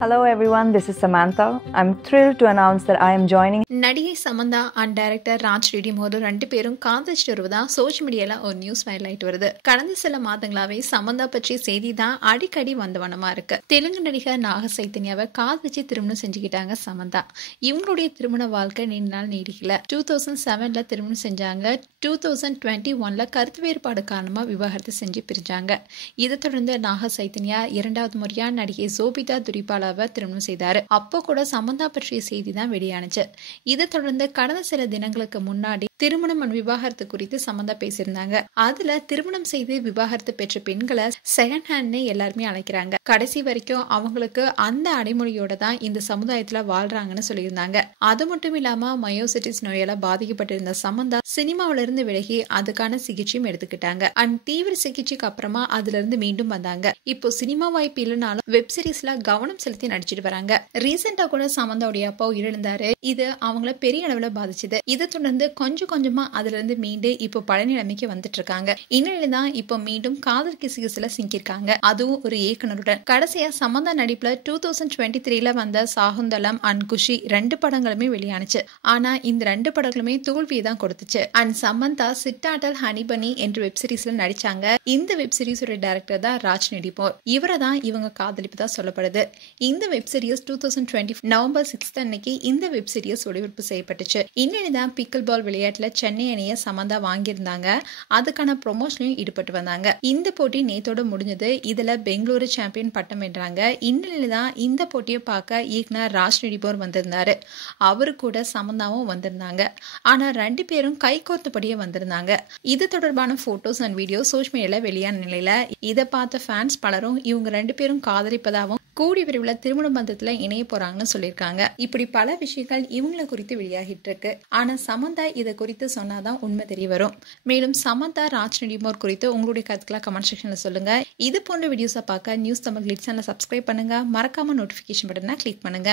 Hello everyone, this is Samantha. I'm thrilled to announce that I am joining. நடிகை Samantha and director Raj Reddy மோதும் ரெண்டு பேரும் காதலிச்சுட்டு வருவதா social மீடியால ஒரு நியூஸ் வைரல் ஆயிட்டு வருது. கடந்த சில மாதங்களாவே சமந்தா பற்றிய செய்தி தான் அடிக்கடி வந்தவனமா இருக்கு. தெலுங்கு நடிகர் நாக சைத்தன்யாவை காதலிச்சு திருமணம் செஞ்சுக்கிட்டாங்க சமந்தா. இவங்களுடைய திருமண வாழ்க்கை நீண்ட நாள் நீடிக்கல. 2007ல திருமணம் செஞ்சாங்க. 2021ல கருத்து வேறுபாடு காரணமா விவாகரத்து செஞ்சு பிரிஞ்சாங்க. இதை தொடர்ந்து நாக சைத்தன்யா இரண்டாவது முறையா நடிகை சோபிதா துரிபாலாவை திருமணம் செய்தாரு. அப்போ கூட சமந்தா பற்றிய செய்தி தான் வெளியானுச்சு. இதை தொடர்ந்து கடந்த சில தினங்களுக்கு முன்னாடி திருமணம் மற்றும் விவாகரத்து குறித்து சமந்தா பேசியிருந்தாங்க. அதுல திருமணம் செய்து விவாகரத்து பெற்ற பெண்களை செகண்ட் ஹேண்ட்னு எல்லாருமே அழைக்கிறாங்க. கடைசி வரைக்கும் அவங்களுக்கு அந்த அடைமொழியோட தான் இந்த சமுதாயத்துல வாழ்றாங்கன்னு சொல்லியிருந்தாங்க. அது மட்டும் இல்லாம மயோசிட்டிஸ் நோயால பாதிக்கப்பட்டிருந்த சமந்தா சினிமாவில இருந்து விலகி அதுக்கான சிகிச்சையும் எடுத்துக்கிட்டாங்க. அண்ட் தீவிர சிகிச்சைக்கு அப்புறமா அதுல இருந்து மீண்டும் வந்தாங்க. இப்போ சினிமா வாய்ப்பு இல்லைனாலும் வெப் சீரிஸ்ல கவனம் செலுத்தி நடிச்சிட்டு வராங்க. ரீசெண்டா கூட சமந்தாவுடைய அப்பா உயிரிழந்தாரு. இது அவங்கள பெரிய அளவுல பாதிச்சது. இதை தொடர்ந்து கொஞ்சம் கொஞ்சமா அதுல இருந்து மீண்டு இப்போ பழைய நிலைமைக்கு வந்துட்டு இருக்காங்க. இந்நிலையில்தான் இப்போ மீண்டும் காதல் கிசுகிசுல சிக்கிருக்காங்க. அதுவும் ஒரு இயக்குனருடன். கடைசியா சமந்தா நடிப்புல 2023ல வந்த சாகுந்தலம் அண்ட் குஷி ரெண்டு படங்களுமே வெளியானுச்சு. ஆனா இந்த ரெண்டு படங்களுமே தோல்வியை தான் கொடுத்துச்சு. அண்ட் சமந்தா சிட்டாட்டல் ஹனிபனி என்ற வெப் சீரிஸ்ல நடிச்சாங்க. இந்த வெப் சீரிஸோட டைரக்டர் தான் ராஜ் நடிப்போர். இவரை தான் இவங்க காதலிப்பதா சொல்லப்படுது. இந்த வெப் சீரிஸ் 2020 நவம்பர் 6 அன்னைக்கு இந்த வெப் சீரிஸ் ஒளிபரப்பு செய்யப்பட்டுச்சு. இந்நிலைதான் பிக்கிள் பால் விளையாட்டுல சென்னை அணிய சமந்தா வாங்கியிருந்தாங்க. அதுக்கான ப்ரொமோஷன்லயும் ஈடுபட்டு வந்தாங்க. இந்த போட்டி நேத்தோட முடிஞ்சது. இதுல பெங்களூரு சாம்பியன் பட்டம் வென்றாங்க. இந்நிலையில்தான் இந்த போட்டியை பார்க்க இயக்குனர் ராஜ் நடிப்போர் வந்திருந்தாரு. அவரு கூட சமந்தாவும் வந்திருந்தாங்க. ஆனா ரெண்டு பேரும் கை கோர்த்தபடியே வந்திருந்தாங்க. இது தொடர்பான போட்டோஸ் அண்ட் வீடியோ சோஷியல் மீடியால வெளியான நிலையில இதை பார்த்த ஃபேன்ஸ் பலரும் இவங்க ரெண்டு பேரும் காதலிப்பதாகவும் கூடி விரைவில் திருமண பந்தத்துல இணைய போறாங்கன்னு சொல்லியிருக்காங்க. இப்படி பல விஷயங்கள் இவங்களை குறித்து வெளியாகிட்டு இருக்கு. ஆனா சமந்தா இதை குறித்து சொன்னாதான் உண்மை தெரிய வரும். மேலும் சமந்தா ராஜ் நடிமோர் குறித்து உங்களுடைய கருத்துக்களை கமெண்ட் செக்ஷன்ல சொல்லுங்க. இது போன்ற வீடியோஸை பார்க்க நியூஸ் தமிழ் கிளிட்ஸ் சேனலை சப்ஸ்கிரைப் பண்ணுங்க. மறக்காம நோட்டிபிகேஷன் பட்டனை கிளிக் பண்ணுங்க.